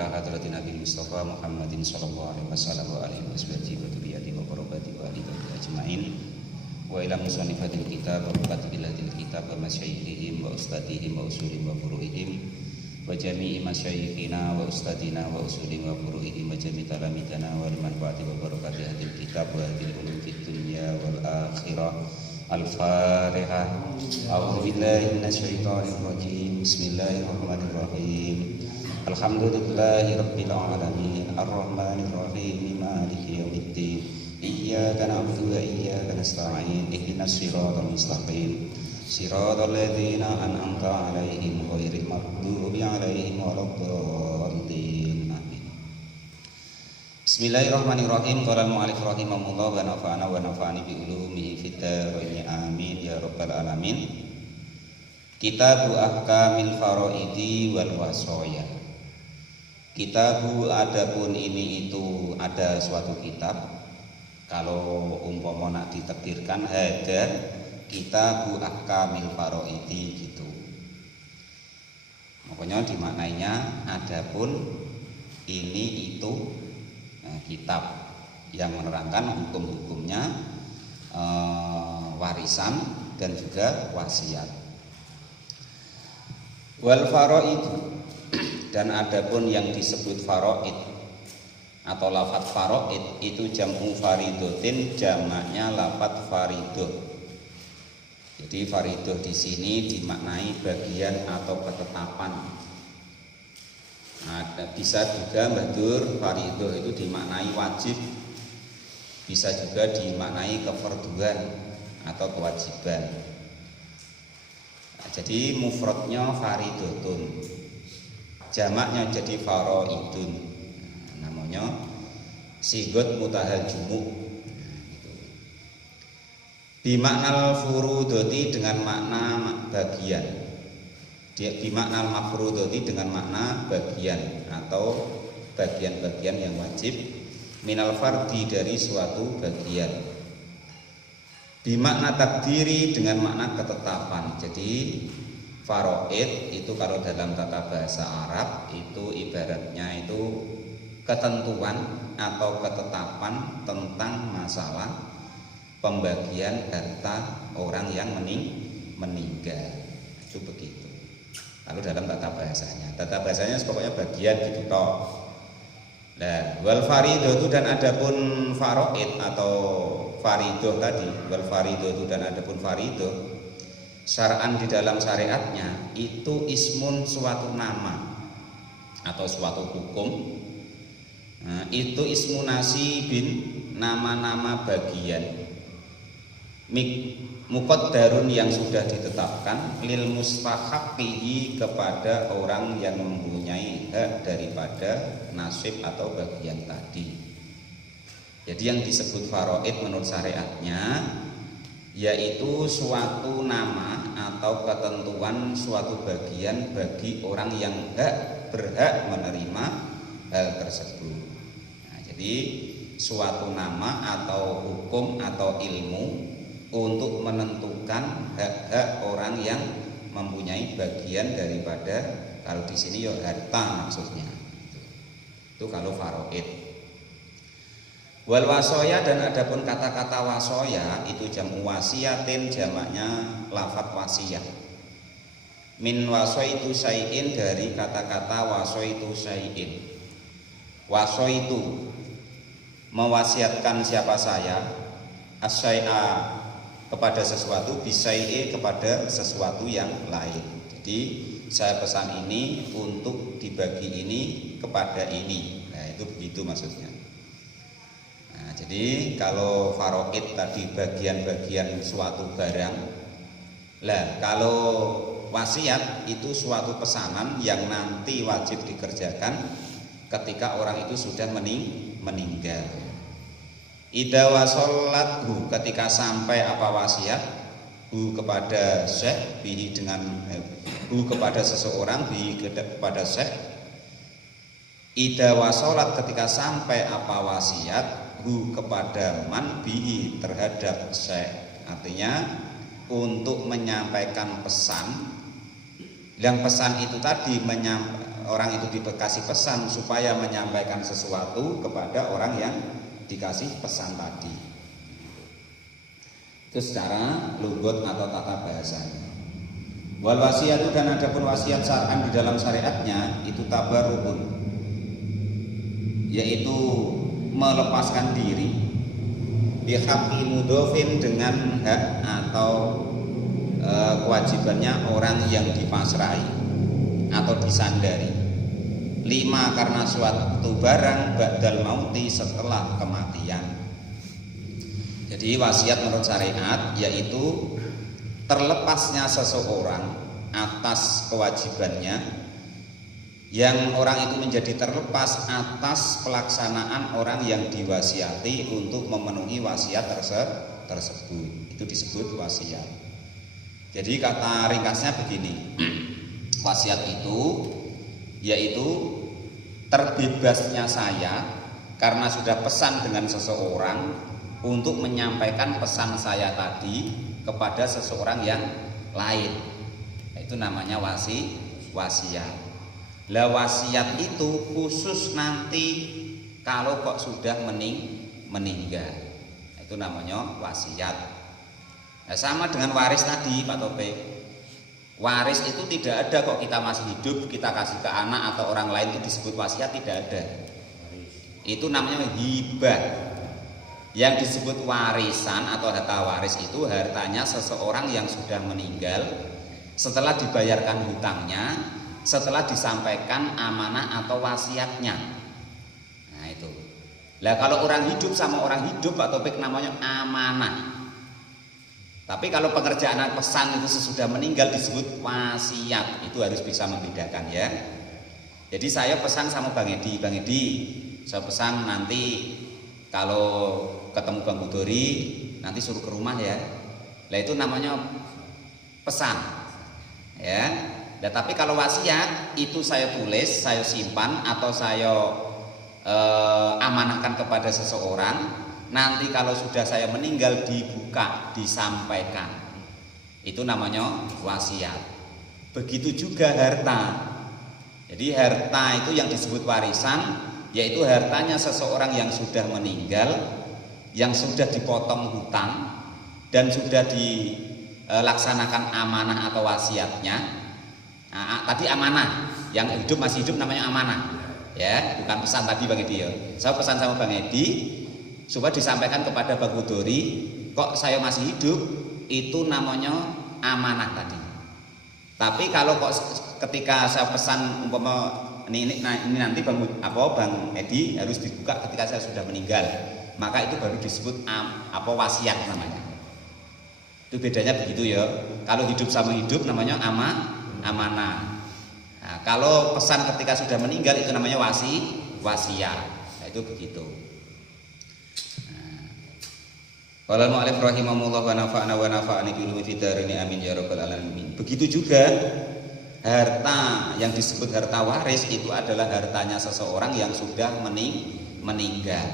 ila hadratin Nabi Mustafa Muhammadin sallallahu alaihi wasallam wa alihi washabihi wa tabi'ati wa qarabati wa alihi ajma'in wa ila musannifatil kitab wa katibilatil kitab wa masyayikhihim wa ustadihim wa usulihim wa furu'ihim wa jami'i masyayikhina wa ustadina wa usulihim wa furu'ihim wa jami'i talamidana wa limanfaati wa barakati hadil kitab wa hadil ulum fid dunya wal akhirah. Al-Fatihah. A'udzu billahi minasyaitonir rajim. Bismillahirrahmanirrahim. Alhamdulillahi rabbil alamin. Arrahmanir rahim. Maliki yaumiddin. Iyyaka na'budu wa iyyaka nasta'in. Ihdinas siratal mustaqim. Siratal ladzina an'amta 'alaihim ghairil maghdubi 'alaihim waladdallin. Bismillahirrahmanirrahim. Qala al-mu'allif rahimahullah wa nafa'ana wa nafa'ani bi ulumihi fid dharain amin ya rabbal alamin. Kitabu ahkamil faraidi wal wasaya. Kitabu adapun ini itu ada suatu kitab. Kalau umpama nak ditakdirkan ada kitabu ahkamil faraidi gitu. Makanya dimaknainya adapun ini itu kitab yang menerangkan hukum-hukumnya warisan dan juga wasiat. Wal faraid, dan adapun yang disebut faraid atau lafadz faraid itu jamu faridotin, jamaknya lafadz faridoh. Jadi faridoh di sini dimaknai bagian atau ketetapan. Nah, bisa juga Mbahdur faridoh itu dimaknai wajib, bisa juga dimaknai kefarduan atau kewajiban. Nah, jadi mufradnya faridotun, jamaknya jadi faraidun. Nah, namanya sigot mutahal jumuk. Bimaknal furudoti dengan makna bagian. Bimakna mafrudoti dengan makna bagian atau bagian-bagian yang wajib, minal fardi dari suatu bagian. Bimakna takdiri dengan makna ketetapan. Jadi faraid itu kalau dalam tata bahasa Arab itu ibaratnya itu ketentuan atau ketetapan tentang masalah pembagian harta orang yang meninggal. Itu begitu. Lalu dalam tata bahasanya pokoknya bagian gitu toh. Nah, wal faridoh itu dan adapun faraid atau faridoh tadi, wal faridoh itu dan adapun faridoh, syar'an di dalam syariatnya itu ismun suatu nama atau suatu hukum. Nah, itu ismu nasibin, nama-nama bagian. Muqaddarun yang sudah ditetapkan lil mustahaqqihi kepada orang yang mempunyai hak daripada nasib atau bagian tadi. Jadi yang disebut faraid menurut syariatnya yaitu suatu nama atau ketentuan suatu bagian bagi orang yang berhak menerima hal tersebut. Nah, jadi suatu nama atau hukum atau ilmu untuk menentukan hak-hak orang yang mempunyai bagian daripada, kalau di sini ya harta maksudnya. Itu kalau faraid. Wal wasoya, dan adapun kata-kata wasoya itu jamu wasiatin, jamaknya lafadz wasiyah. Min wasaitu syai'in, dari kata-kata wasaitu syai'in. Wasaitu mewasiatkan siapa saya, asyai'a kepada sesuatu, bisai'e kepada sesuatu yang lain. Jadi saya pesan ini untuk dibagi ini kepada ini. Nah, itu begitu maksudnya. Nah, jadi kalau faraid tadi bagian-bagian suatu barang. Lah, kalau wasiat itu suatu pesanan yang nanti wajib dikerjakan ketika orang itu sudah meninggal. Ida wasolathu, ketika sampai apa wasiat hu kepada syekh, bihi dengan hu kepada seseorang, bihi kepada syekh. Ida wasolat, ketika sampai apa wasiat hu kepada man, bihi terhadap syekh. Artinya untuk menyampaikan pesan, yang pesan itu tadi orang itu dikasih pesan supaya menyampaikan sesuatu kepada orang yang dikasih pesan tadi. Itu secara lugat atau tata bahasanya. Wal wasiatu, dan adapun wasiat syar'an di dalam syariatnya itu tabarrukun, yaitu melepaskan diri bihaqqi mudhofin, dengan hak atau kewajibannya orang yang dipasrai atau disandari. 5, karena suatu barang ba'dal mauti, setelah kematian. Jadi wasiat menurut syariat yaitu terlepasnya seseorang atas kewajibannya, yang orang itu menjadi terlepas atas pelaksanaan orang yang diwasiati untuk memenuhi wasiat tersebut. Itu disebut wasiat. Jadi kata ringkasnya begini, wasiat itu yaitu terbebasnya saya karena sudah pesan dengan seseorang untuk menyampaikan pesan saya tadi kepada seseorang yang lain. Itu namanya wasiat. Lah wasiat itu khusus nanti kalau kok sudah meninggal. Itu namanya wasiat. Nah, sama dengan waris tadi Pak Topik. Waris itu tidak ada kok kita masih hidup kita kasih ke anak atau orang lain itu disebut wasiat, tidak ada. Itu namanya hibah. Yang disebut warisan atau harta waris itu hartanya seseorang yang sudah meninggal setelah dibayarkan hutangnya, setelah disampaikan amanah atau wasiatnya. Nah itu. Lah kalau orang hidup sama orang hidup Pak Topik namanya amanah. Tapi kalau pekerjaan pesan itu sesudah meninggal disebut wasiat. Itu harus bisa membedakan ya. Jadi saya pesan sama Bang Edi, saya pesan nanti kalau ketemu Bang Budori nanti suruh ke rumah ya. Lah itu namanya pesan. Ya. Nah, tapi kalau wasiat itu saya tulis, saya simpan atau saya amanahkan kepada seseorang, nanti kalau sudah saya meninggal dibuka, disampaikan. Itu namanya wasiat. Begitu juga harta. Jadi harta itu yang disebut warisan, yaitu hartanya seseorang yang sudah meninggal, yang sudah dipotong hutang dan sudah dilaksanakan amanah atau wasiatnya. Nah, tadi amanah, yang hidup masih hidup namanya amanah, ya, bukan pesan tadi Bang Edi ya. Saya pesan sama Bang Edi supaya disampaikan kepada Bang Budori, kok saya masih hidup, itu namanya amanah tadi. Tapi kalau kok ketika saya pesan umpama ini nanti Bang Edi harus dibuka ketika saya sudah meninggal, maka itu baru disebut wasiat namanya. Itu bedanya begitu ya. Kalau hidup sama hidup namanya amanah. Nah, kalau pesan ketika sudah meninggal itu namanya wasiat. Nah, itu begitu. Qala al-mu'allif rahimahullah wa nafa'ana wa nafa'ani bi ulumi fid dharain amin ya rabbal alamin. Begitu juga harta yang disebut harta waris itu adalah hartanya seseorang yang sudah meninggal.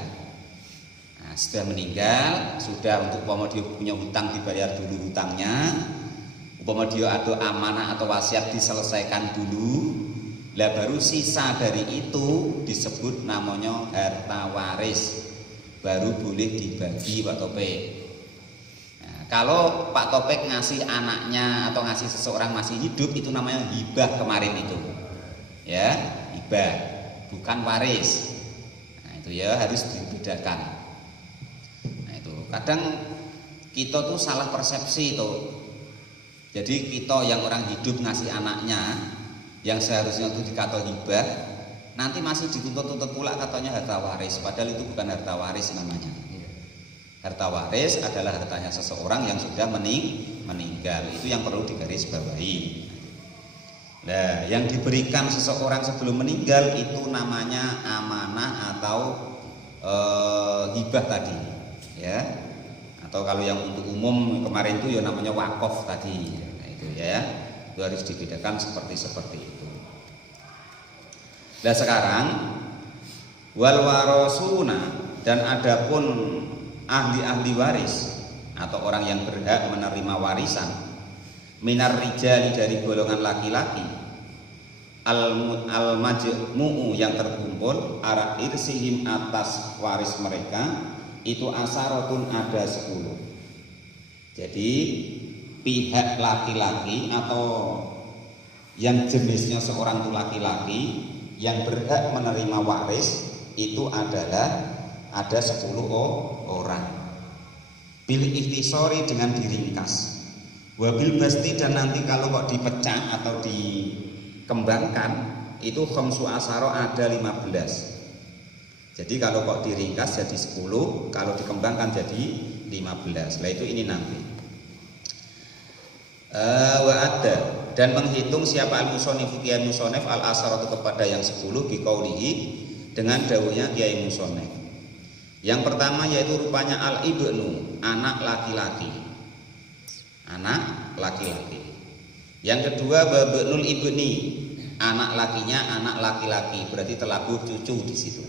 Nah, sudah meninggal, sudah untuk umpama dia punya hutang dibayar dulu hutangnya, umpama dia ada amanah atau wasiat diselesaikan dulu, lah baru sisa dari itu disebut namanya harta waris, baru boleh dibagi Pak Topik. Nah, kalau Pak Topik ngasih anaknya atau ngasih seseorang masih hidup itu namanya hibah kemarin itu, ya hibah, bukan waris. Nah itu ya harus dibedakan. Nah itu kadang kita tuh salah persepsi itu. Jadi kita yang orang hidup ngasih anaknya yang seharusnya itu dikata hibah, nanti masih dituntut-tuntut pula katanya harta waris, padahal itu bukan harta waris namanya. Harta waris adalah hartanya seseorang yang sudah meninggal. Itu yang perlu digarisbawahi. Nah, yang diberikan seseorang sebelum meninggal itu namanya amanah atau hibah tadi, ya. Atau kalau yang untuk umum kemarin itu ya namanya wakaf tadi. Nah, itu ya. Itu harus dibedakan seperti itu. Nah sekarang wal warasuna, dan adapun ahli-ahli waris atau orang yang berhak menerima warisan minar rijali, dari golongan laki-laki, al majmu'u yang terkumpul ara irsihim atas waris mereka itu asaratun ada 10. Jadi pihak laki-laki atau yang jenisnya seorang itu laki-laki yang berhak menerima waris itu adalah ada 10 orang. Bil ikhtisori dengan diringkas. Wabil basti dan nanti kalau kok dipecah atau dikembangkan itu khamsu asaro ada 15. Jadi kalau kok diringkas jadi 10, kalau dikembangkan jadi 15. Nah itu ini nanti. Wa ada dan menghitung siapa al-musonif Kiai Musonif al-asaratu kepada yang 10 biqaulihi dengan dawuhnya Kiai Musonif. Yang pertama yaitu rupanya al-ibnu, anak laki-laki. Anak laki-laki. Yang kedua babnul ibni, anak lakinya anak laki-laki, berarti telabuh cucu di situ.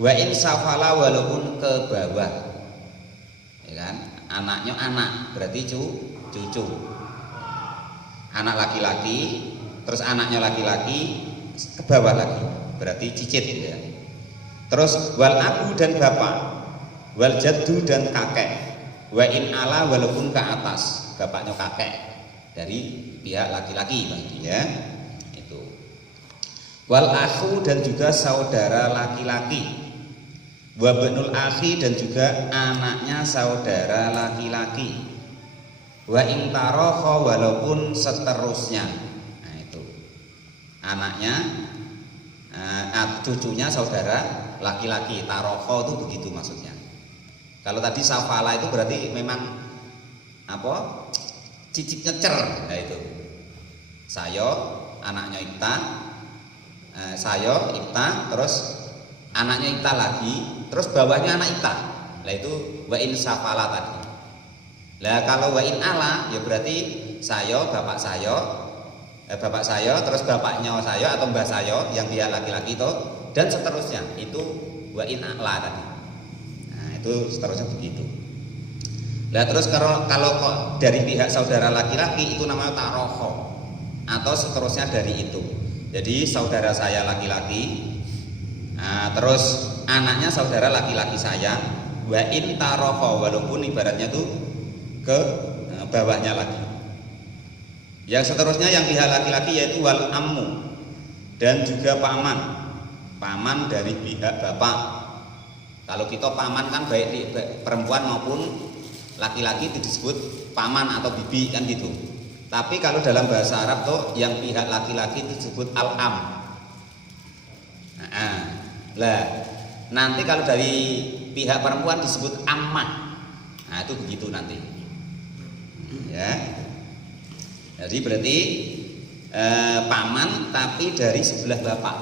Wa in safala walaupun ke bawah. Ya kan? Anaknya anak, berarti cucu. Anak laki-laki, terus anaknya laki-laki ke bawah lagi, berarti cicit ya. Terus wal abu dan bapak, wal jaddu dan kakek, wa in ala walaupun ke atas, bapaknya kakek dari pihak laki-laki bagi ya. Itu. Wal akhu dan juga saudara laki-laki. Wa benul akhi dan juga anaknya saudara laki-laki. Wa in tarokha walaupun seterusnya. Nah itu. Anaknya cucunya saudara laki-laki, tarokho itu begitu maksudnya. Kalau tadi safala itu berarti memang apa? Cicitnya cer, nah itu. Sayo anaknya Ibta, Sayo Ibta, terus anaknya Ibta lagi, terus bawahnya anak Ibta. Nah itu wa in safala tadi. Lah kalau wa in ala ya berarti Sayo bapak Sayo, terus bapaknya Sayo atau mbah Sayo yang dia laki-laki itu dan seterusnya itu wa in ala tadi. Nah itu seterusnya begitu. Nah terus kalau kok dari pihak saudara laki-laki itu namanya tarokho atau seterusnya dari itu. Jadi saudara saya laki-laki, nah, terus anaknya saudara laki-laki saya, wa in tarokho walaupun ibaratnya tuh ke bawahnya lagi. Yang seterusnya yang pihak laki-laki yaitu wal ammu dan juga paman dari pihak bapak. Kalau kita paman kan baik di perempuan maupun laki-laki itu disebut paman atau bibi kan gitu. Tapi kalau dalam bahasa Arab tuh yang pihak laki-laki itu disebut al-am. Lah nanti kalau dari pihak perempuan disebut ammah. Nah itu begitu nanti. Ya. Jadi berarti paman tapi dari sebelah bapak.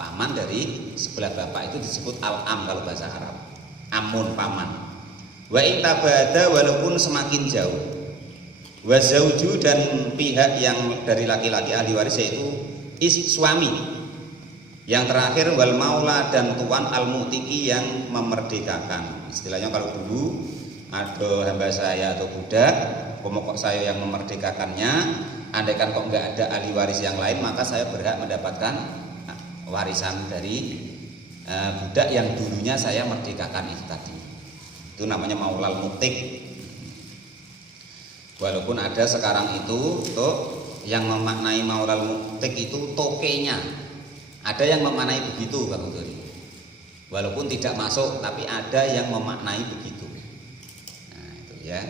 Paman dari sebelah bapak itu disebut al-am kalau bahasa Arab. Amun paman. Wa intabada walaupun semakin jauh. Wa zauju dan pihak yang dari laki-laki ahli waris yaitu suami. Yang terakhir wal maula dan tuan al-mu'tiki yang memerdekakan. Istilahnya kalau dulu ada hamba saya atau budak, pokok saya yang memerdekakannya, andaikan kok nggak ada ahli waris yang lain, maka saya berhak mendapatkan warisan dari budak yang dulunya saya merdekakan itu tadi. Itu namanya maulal mutik. Walaupun ada sekarang itu tuh yang memaknai maulal mutik itu tokenya. Ada yang memaknai begitu Bang Udori. Walaupun tidak masuk tapi ada yang memaknai begitu. Nah, itu ya.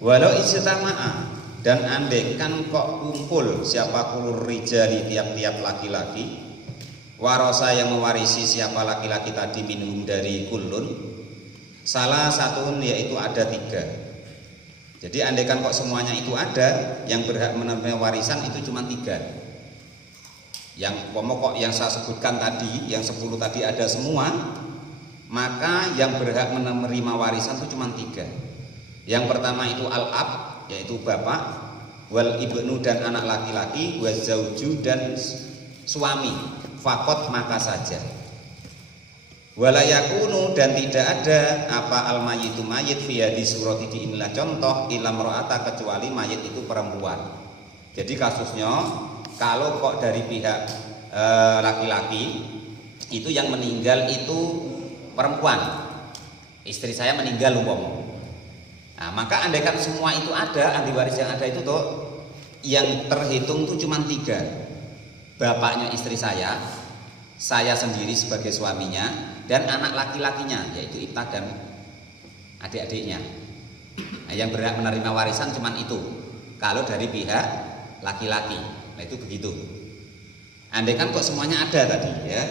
Walau ijtama'a dan andaikan kok kumpul siapa kulur rijali tiap-tiap laki-laki, warasa yang mewarisi siapa laki-laki tadi minum dari kulun, salah satu yaitu ada 3. Jadi andaikan kok semuanya itu ada, yang berhak menerima warisan itu cuma 3. Yang pokok yang saya sebutkan tadi, yang 10 tadi ada semua, maka yang berhak menerima warisan itu cuma 3. Yang pertama itu al-ab, yaitu bapak, wal ibnu dan anak laki-laki, wa zauju dan suami, fakot maka saja. Walayakunu dan tidak ada apa al-mayitu mayit fi hadis surati inilah contoh ilam ro'ata kecuali mayit itu perempuan. Jadi kasusnya kalau kok dari pihak laki-laki itu yang meninggal itu perempuan, istri saya meninggal umpama. Nah, maka andaikan semua itu ada, ahli waris yang ada itu tuh yang terhitung tuh cuma 3. Bapaknya istri saya sendiri sebagai suaminya, dan anak laki-lakinya yaitu Iftah dan adik-adiknya. Nah, yang berhak menerima warisan cuma itu kalau dari pihak laki-laki. Nah, itu begitu. Andaikan kok semuanya ada tadi ya.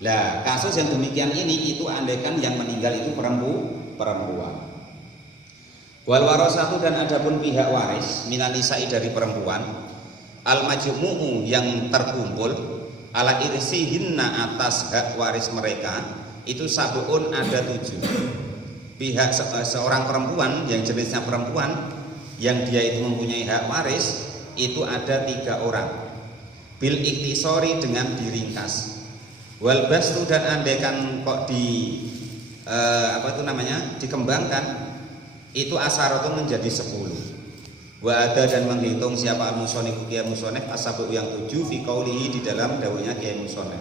Nah, kasus yang demikian ini itu andaikan yang meninggal itu perempuan. Wal warasatu, dan adapun pihak waris minan nisa'i dari perempuan, al majmu'u yang terkumpul ala irsihinna atas hak waris mereka itu sabun ada 7. Pihak seorang perempuan yang jenisnya perempuan yang dia itu mempunyai hak waris itu ada 3 orang. Bil iktisori dengan diringkas. Wal bastu, dan andaikan kok dikembangkan itu asaratun menjadi 10. Wa ada, dan menghitung siapa al-musonif Kiai Musonef asabu yang 7 fi qaulihi di dalam dawuhnya Kiai Musonef.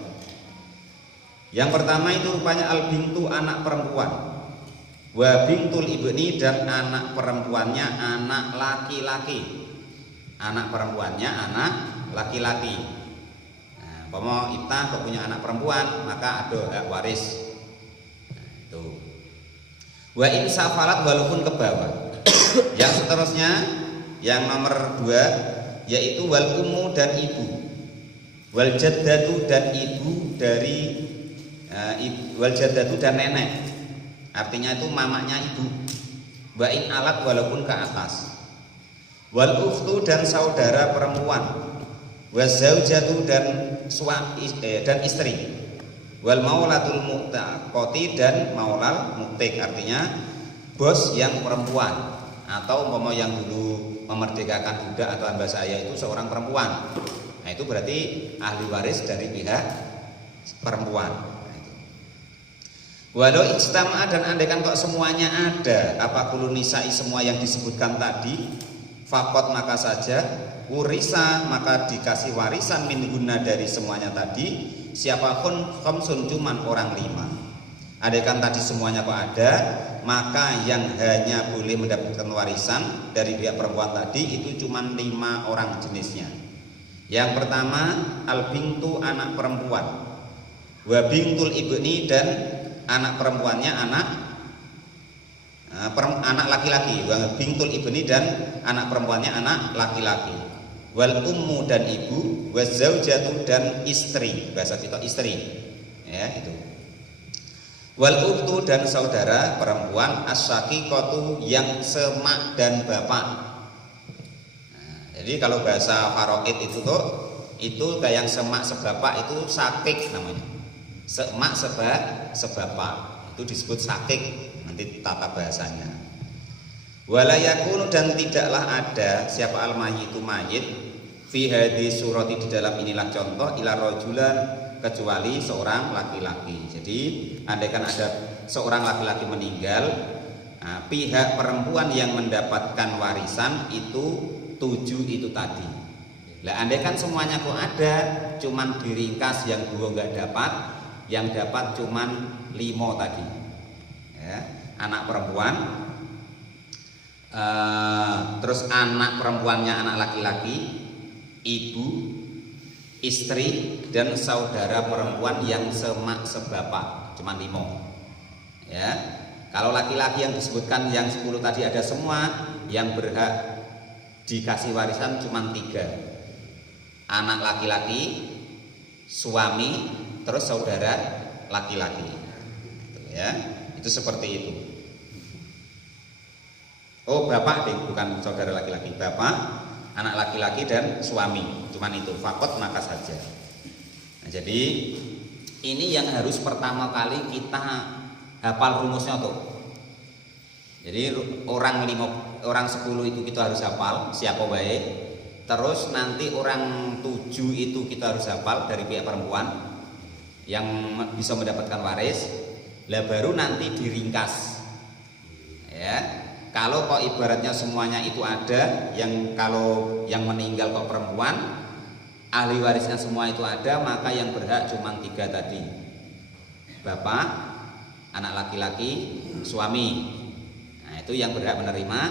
Yang pertama itu rupanya al-bintu anak perempuan, wa bintul ibni, dan anak perempuannya anak laki-laki. Anak perempuannya anak laki-laki. Nah, umpama Iftah kok punya anak perempuan, maka ada hak waris. Nah, itu. Wa in safalat, walaupun ke bawah. Yang seterusnya yang nomor 2 yaitu wal ummu dan ibu, wal jaddatu dan ibu dari wal jaddatu dan nenek, artinya itu mamanya ibu. Wa in alat, walaupun ke atas. Wal ukhtu, dan saudara perempuan. Wa zaujatu, dan istri. Wal maulatul mu'taqati, dan maulal mu'tiq, artinya bos yang perempuan, atau umpama yang dulu memerdekakan budak atau hamba saya itu seorang perempuan. Nah, itu berarti ahli waris dari pihak perempuan. Nah, itu. Walau ijtama'a, dan andaikan kok semuanya ada, apa kulun nisa'i, semua yang disebutkan tadi, fakot, maka saja urisa, maka dikasih warisan min guna dari semuanya tadi, siapapun khamsun, cuman orang 5. Andaikan tadi semuanya kok ada, maka yang hanya boleh mendapatkan warisan dari pihak perempuan tadi itu cuma 5 orang jenisnya. Yang pertama al-bintu, anak perempuan, wa bintul ibni, dan anak perempuannya anak laki-laki, wa bintul ibni, dan anak perempuannya anak laki-laki. Wal ummu, dan ibu, wa zaujatu, dan istri, bahasa kita istri. Ya, itu. Wal ukhtu, dan saudara perempuan, as-syaqiqatu, yang semak dan bapak. Nah, jadi kalau bahasa faraid itu tuh itu kayak yang semak sebapak itu syakik namanya. Semak sebapak itu disebut syakik, nanti tata bahasanya. Wala yakunu, dan tidaklah ada siapa al-mayyitu mayit fi hadis surati, di dalam inilah contoh, ila rajulan, kecuali seorang laki-laki. Jadi andaikan ada seorang laki-laki meninggal, nah, pihak perempuan yang mendapatkan warisan itu 7 itu tadi. Lah andaikan semuanya kok ada, cuman diringkas, yang 2 nggak dapat, yang dapat cuman 5 tadi. Ya, anak perempuan, terus anak perempuannya anak laki-laki, ibu, istri, dan saudara perempuan yang semak sebapak, cuma 5. Ya, kalau laki-laki yang disebutkan yang 10 tadi ada semua, yang berhak dikasih warisan cuma 3. Anak laki-laki, suami, terus saudara laki-laki. Ya, itu seperti itu. Oh, bapak deh, bukan saudara laki-laki, bapak, anak laki-laki, dan suami, cuman itu, fakot maka saja. Nah, jadi ini yang harus pertama kali kita hafal rumusnya tuh. Jadi orang 10 itu kita harus hafal siapa baik. Terus nanti orang 7 itu kita harus hafal dari pihak perempuan yang bisa mendapatkan waris. Lah baru nanti diringkas. Ya. Kalau kok ibaratnya semuanya itu ada, yang kalau yang meninggal kok perempuan, ahli warisnya semua itu ada, maka yang berhak cuma 3 tadi. Bapak, anak laki-laki, suami. Nah, itu yang berhak menerima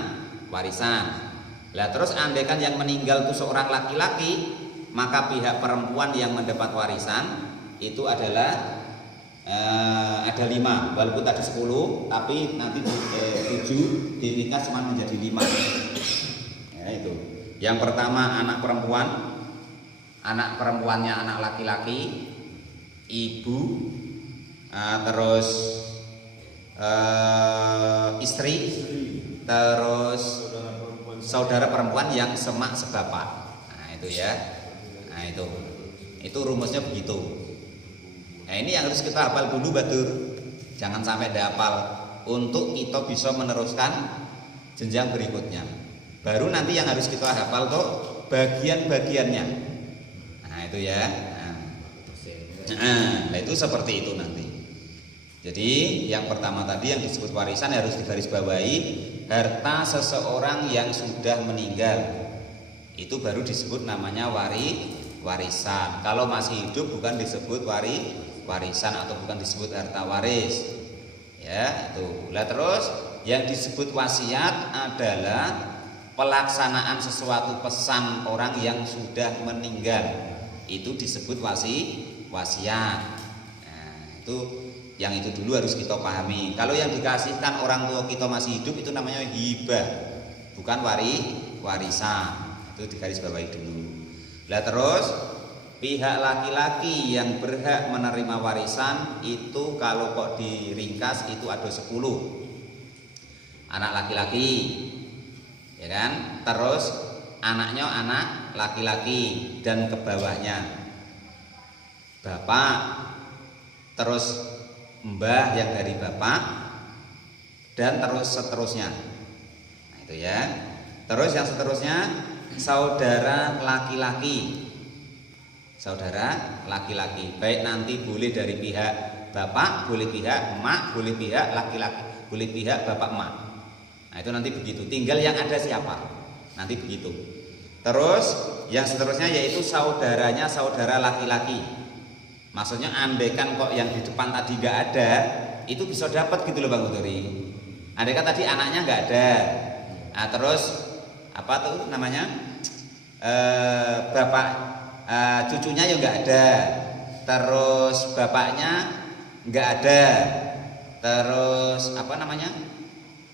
warisan. Lah terus andaikan yang meninggal itu seorang laki-laki, maka pihak perempuan yang mendapat warisan itu adalah ada 5, walaupun tadi 10, tapi nanti 7 diringkas cuma menjadi 5. Ya, itu. Yang pertama anak perempuan, anak perempuannya anak laki-laki, ibu, terus istri, terus saudara perempuan yang semak sebapak. Nah itu ya, nah itu rumusnya begitu. Nah ini yang harus kita hafal dulu Badur, jangan sampai tidak hafal, untuk kita bisa meneruskan jenjang berikutnya. Baru nanti yang harus kita hafal tuh bagian-bagiannya. Nah itu ya. Nah itu seperti itu nanti. Jadi yang pertama tadi yang disebut warisan harus digarisbawahi, harta seseorang yang sudah meninggal. Itu baru disebut namanya warisan. Kalau masih hidup bukan disebut warisan atau bukan disebut harta waris. Ya, itu. Lah terus yang disebut wasiat adalah pelaksanaan sesuatu pesan orang yang sudah meninggal. Itu disebut wasiat. Nah, itu yang itu dulu harus kita pahami. Kalau yang dikasihkan orang tua kita masih hidup itu namanya hibah, bukan warisan. Itu digarisbawahi dulu. Lah terus pihak laki-laki yang berhak menerima warisan itu kalau kok diringkas itu ada 10. Anak laki-laki, ya kan? Terus anaknya anak laki-laki dan ke bawahnya bapak, terus mbah yang dari bapak, dan terus seterusnya. Nah itu ya. Terus yang seterusnya saudara laki-laki. Saudara laki-laki, baik nanti boleh dari pihak bapak, boleh pihak emak, boleh pihak laki-laki, boleh pihak bapak emak. Nah itu nanti begitu. Tinggal yang ada siapa, nanti begitu. Terus yang seterusnya yaitu saudaranya saudara laki-laki. Maksudnya andaikan kok yang di depan tadi nggak ada, itu bisa dapat gitu loh Bang Uturi. Andaikan tadi anaknya nggak ada, nah terus apa tuh namanya bapak cucunya ya nggak ada, terus bapaknya nggak ada, terus apa namanya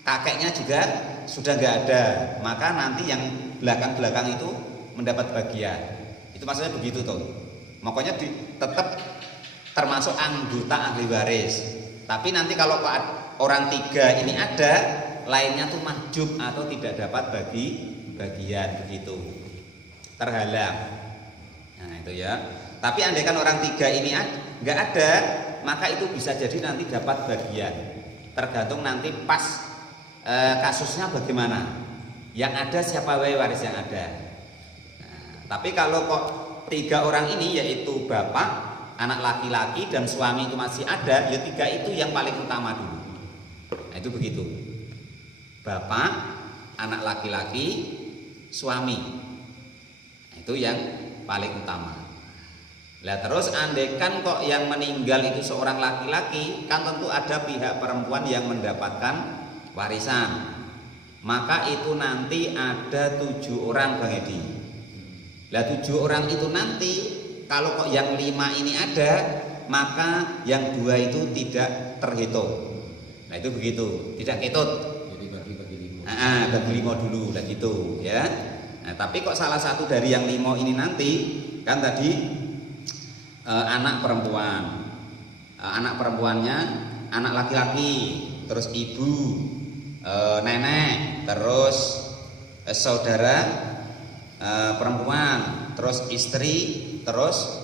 kakeknya juga sudah nggak ada, maka nanti yang belakang-belakang itu mendapat bagian. Itu maksudnya begitu tuh. Makanya tetap termasuk anggota ahli waris. Tapi nanti kalau orang 3 ini ada, lainnya tuh mahjub atau tidak dapat bagian begitu, terhalang. Nah itu ya. Tapi andaikan orang 3 ini nggak ada, maka itu bisa jadi nanti dapat bagian. Tergantung nanti pas kasusnya bagaimana. Yang ada siapa waris yang ada. Nah, tapi kalau kok 3 orang ini yaitu bapak, anak laki-laki dan suami itu masih ada, ya 3 itu yang paling utama dulu. Nah itu begitu. Bapak, anak laki-laki, suami. Nah, itu yang paling utama. Lah terus andaikan kok yang meninggal itu seorang laki-laki, kan tentu ada pihak perempuan yang mendapatkan warisan. Maka itu nanti ada 7 orang Bang Edi. Lah 7 orang itu nanti kalau kok yang 5 ini ada, maka yang 2 itu tidak terhitung. Nah itu begitu, tidak ketut. Jadi bagi 5. Bagi 5 dulu, lah gitu ya. Nah tapi kok salah satu dari yang 5 ini nanti kan tadi anak perempuan, anak perempuannya anak laki-laki, terus ibu, nenek, terus saudara perempuan, terus istri, terus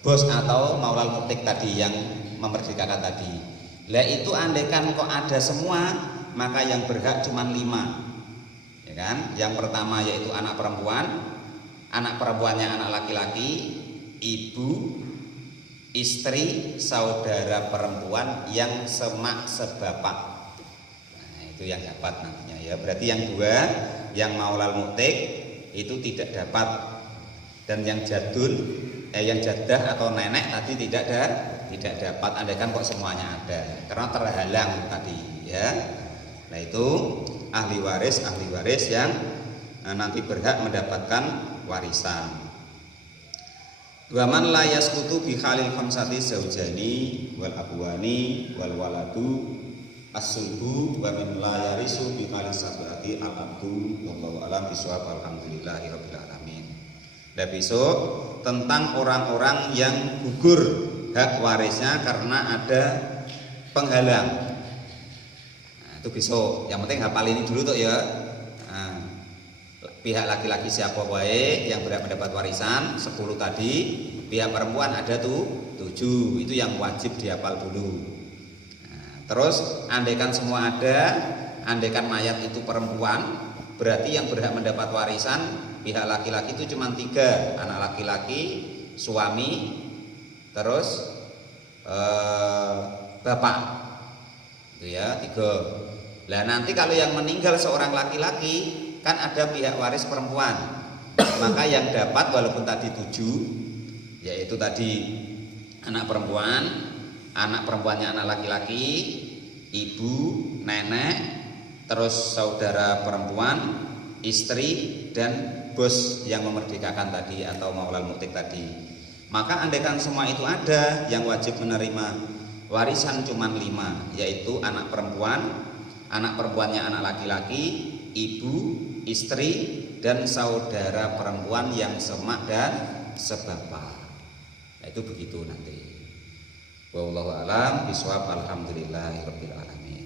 bos atau maulal mutik tadi yang memerdekakan tadi. Lah itu andaikan kok ada semua, maka yang berhak cuma 5, ya kan? Yang pertama yaitu anak perempuannya anak laki-laki, ibu, istri, saudara perempuan yang semak sebapak. Nah itu yang dapat nantinya ya, berarti yang dua, yang maulal mu'tik itu tidak dapat, dan yang jadul yang jadah atau nenek tadi tidak dapat. Andaikan kok semuanya ada, karena terhalang tadi ya. Nah itu ahli waris yang nanti berhak mendapatkan warisan. Wa man la yasqutu bi khalil khamsati zaujani wal abwani wal waladu as-sulbu wa min la yarisu bi khalil sabati al-abdu wallahu alam bisawab. Alhamdulillahi rabbil alamin. Dan besok tentang orang-orang yang gugur hak warisnya karena ada penghalang. Nah, itu besok. Yang penting hafal ini dulu tuh ya. Nah, pihak laki-laki siapa wae yang berhak mendapat warisan 10 tadi, pihak perempuan ada tuh 7, itu yang wajib dihafal dulu. Nah, terus andaikan semua ada, andaikan mayat itu perempuan, berarti yang berhak mendapat warisan pihak laki-laki itu cuma 3, anak laki-laki, suami, terus bapak, itu ya 3. Lah nanti kalau yang meninggal seorang laki-laki kan ada pihak waris perempuan, maka yang dapat walaupun tadi 7, yaitu tadi anak perempuannya anak laki-laki, ibu, nenek, terus saudara perempuan, istri, dan bos yang memerdekakan tadi atau maulal mu'tik tadi. Maka andaikan semua itu ada, yang wajib menerima warisan cuma 5, yaitu anak perempuannya anak laki-laki, ibu, istri, dan saudara perempuan yang semak dan sebapa. Nah, itu begitu nanti. Wallahu a'lam bishawab. Alhamdulillahirabbil alamin.